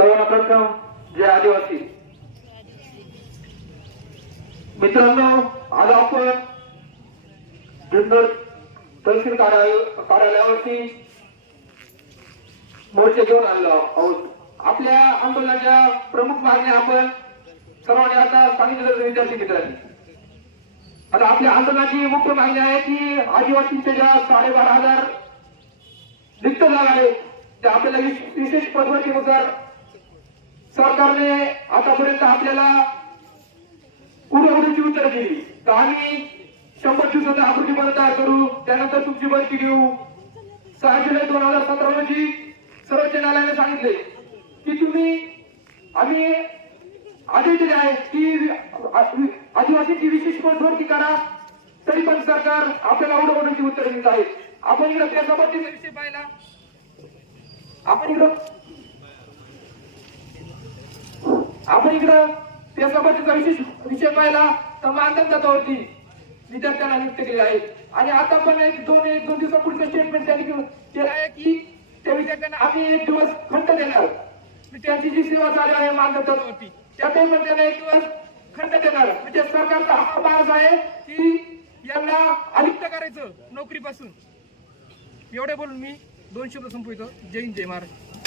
सर्वप्रथम जे आदिवासी. मित्रांनो आज आपण जुन्नर तहसील कार्यालय- कार्यालयावरती मोर्चे घेऊन आणलो आहोत. आपल्या आंदोलनाच्या प्रमुख मागण्या आपण सर्वांनी आता सांगितलं विद्यार्थी मित्रांनी. आता आपल्या आंदोलनाची मुख्य मागणी आहे की आदिवासींच्या ज्या साडेबारा हजार रिक्त जागा आहेत त्या आपल्याला विशेष पद्धतीनुसार सरकारने आतापर्यंत आपल्याला उडवडीची उत्तर दिली. तर आम्ही शंभर दिवसाचा आकृतीपत्र तयार करू. त्यानंतर तुमची भरती घेऊ. सहा जुलै दोन हजार सतरा रोजी सर्वोच्च न्यायालयाने सांगितले की तुम्ही आम्ही आदेश दिले आहेत की आदिवासीची विशेष भरती करा तरी पण सरकार आपल्याला उडवडीची उत्तर देत आहे. आपण इकडे त्यासोबत विषय पाहिला आपण इकडं आपण इकडं त्याचा विशेष विषय पाहिला तर मानधन जातावरती विद्यार्थ्यांना नियुक्त केले आहे. आणि आता पण एक दोन एक दोन दिवसापूर्वीचं स्टेटमेंट त्यांनी केलं केलं आहे की त्या विद्यार्थ्यांना आम्ही एक दिवस खंड देणार. त्यांची जी सेवा चालू आहे मानधन जातावरती त्यातही पण त्यांना एक दिवस खंड देणार. म्हणजे सरकारचा हा मार्ग आहे की यांना अलिप्त करायचं नोकरीपासून. एवढे बोलून मी दोन शब्द संपवितो. जय हिंद जय महाराष्ट्र.